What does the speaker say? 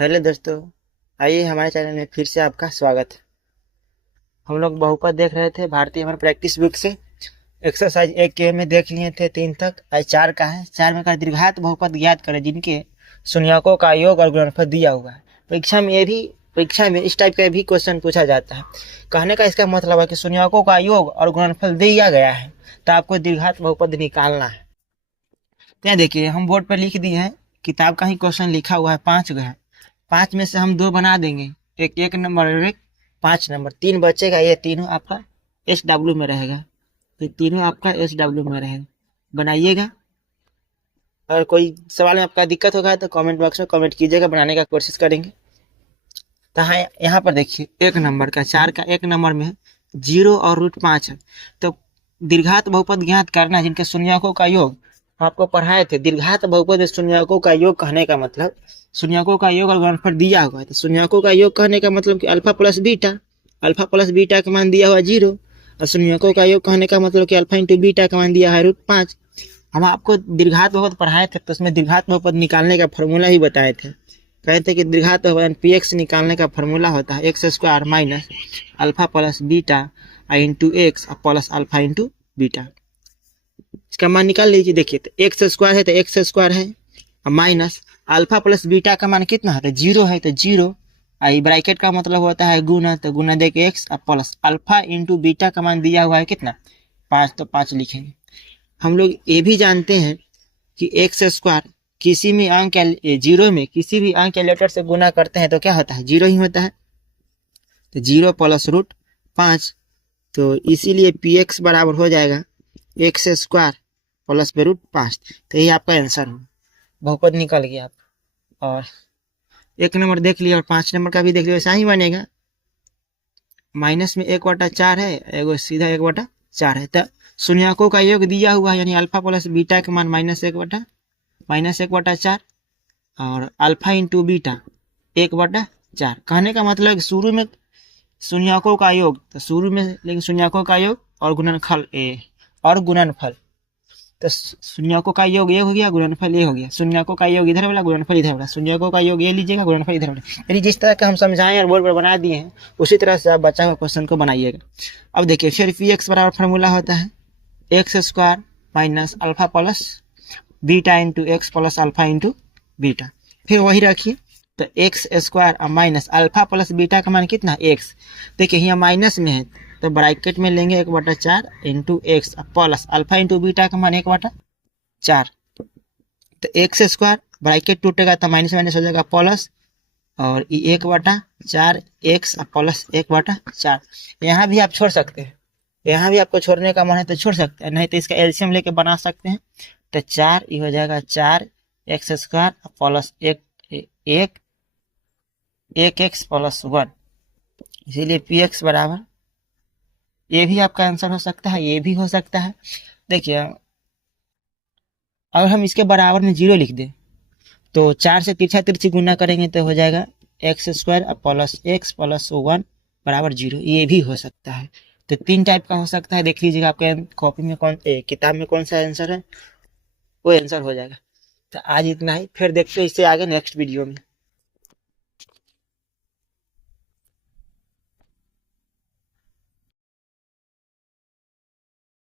Hello दोस्तों, आइए हमारे चैनल में फिर से आपका स्वागत है। हम लोग बहुपद देख रहे थे भारतीय हमारे प्रैक्टिस बुक से। एक्सरसाइज 1 के में देख लिए थे 3 तक। आज 4 का है। 4 में का दीर्घात बहुपद ज्ञात करें जिनके शून्यकों का योग और गुणनफल दिया हुआ है। परीक्षा में इस टाइप का भी क्वेश्चन पूछा जाता है। कहने का इसका मतलब है कि शून्यकों का योग और गुणनफल दिया गया है तो आपको दीर्घात बहुपद निकालना है। क्या देखिए, हम बोर्ड पर लिख दिए हैं, किताब का ही क्वेश्चन लिखा हुआ है। 5 है, 5 में से हम 2 बना देंगे, एक नंबर और एक 5 नंबर। 3 बचेगा, ये तीनों आपका SW में रहेगा, तो तीनों आपका SW में रहेगा। बनाइएगा। और कोई सवाल में आपका दिक्कत होगा तो कमेंट बॉक्स में कमेंट कीजिएगा, बनाने का कोशिश करेंगे। तो हाँ, यहाँ पर देखिए 1 नंबर का 4 का 1 नंबर में 0 और √5 है। तो दीर्घात बहुपद ज्ञात करना है जिनके शून्यकों का योग। आपको पढ़ाए थे दीर्घात बहुपद शून्यकों का योग कहने का मतलब शून्यकों का योग और गुणनफल दिया हुआ है। तो शून्यकों का योग कहने का मतलब कि अल्फा प्लस बीटा का मान दिया हुआ 0, और शून्यकों का योग कहने का मतलब कि अल्फा इंटू बीटा का मान दिया है √5। हम आपको दीर्घात बहुपद पढ़ाए थे, तो उसमें दीर्घात बहुपद निकालने का फॉर्मूला ही बताए थे। कहते थे कि दीर्घात बहुपद PX निकालने का फॉर्मूला होता है x² minus alpha plus beta into x plus alpha into beta. इसका मान निकाल लीजिए। देखिए, तो x² है तो x² है, माइनस अल्फा प्लस बीटा का मान कितना है, तो 0 है, तो 0। आई ब्रैकेट का मतलब होता है गुना, तो गुना दे के x plus alpha into beta का मान दिया हुआ है कितना, 5, तो 5 लिखेंगे। हम लोग ये भी जानते हैं कि x² किसी भी अंक 0 में किसी भी अंक के लेटर से गुना करते हैं तो क्या होता है, 0 ही होता है। तो 0 प्लस √5, तो इसीलिए PX बराबर हो जाएगा x² प्लस √5। तो यही आपका आंसर हो, बहुपद निकल गया आप। और 1 नंबर देख लिया और 5 नंबर का भी देख लिया, वैसा ही बनेगा। माइनस में 1/4 है, एगो सीधा 1/4 है। तो शून्यकों का योग दिया हुआ है, यानी अल्फा प्लस बीटा का मान -1/4 और अल्फा इंटू बीटा 1/4। कहने का मतलब शुरू में शून्यकों का योग, तो शुरू में लेकिन शून्यकों का योग और गुणनफल। तो शून्यकों का योग ये हो गया, गुणनफल ये हो गया। शून्यकों का योग इधर वाला, गुणनफल इधर वाला। शून्यकों का योग ये लीजिएगा, गुणनफल इधर वाला। यानी जिस तरह का हम समझाएं और बोर्ड पर बना दिए हैं उसी तरह से आप बचा हुआ क्वेश्चन को बनाइएगा। अब देखिए, फिर PX बराबर फार्मूला होता है x² minus alpha plus beta into x plus alpha into beta. फिर वही रखिए, तो x² minus alpha plus beta का मान कितना, x। देखिए यहाँ माइनस में है तो ब्रैकेट में लेंगे 1/4 into x plus alpha into beta का मान 1/4। तो x² ब्रैकेट टूटेगा तो माइनस माइनस हो जाएगा प्लस, और 1/4 x प्लस 1/4। यहाँ भी आप छोड़ सकते हैं, यहाँ भी आपको छोड़ने का मन है तो छोड़ सकते हैं, नहीं तो इसका एलसीएम लेके बना सकते हैं। तो 4 ये हो जाएगा 4x² प्लस 1x प्लस 1। इसीलिए PX बराबर, ये भी आपका आंसर हो सकता है, ये भी हो सकता है। देखिए, अगर हम इसके बराबर में 0 लिख दें तो 4 से तिरछा तिरछी गुना करेंगे तो हो जाएगा x² प्लस x प्लस 1 बराबर 0। ये भी हो सकता है। तो 3 टाइप का हो सकता है। देख लीजिएगा आपके कॉपी में किताब में कौन सा आंसर है, वो आंसर हो जाएगा। तो आज इतना ही, फिर देखते हैं इससे आगे नेक्स्ट वीडियो में।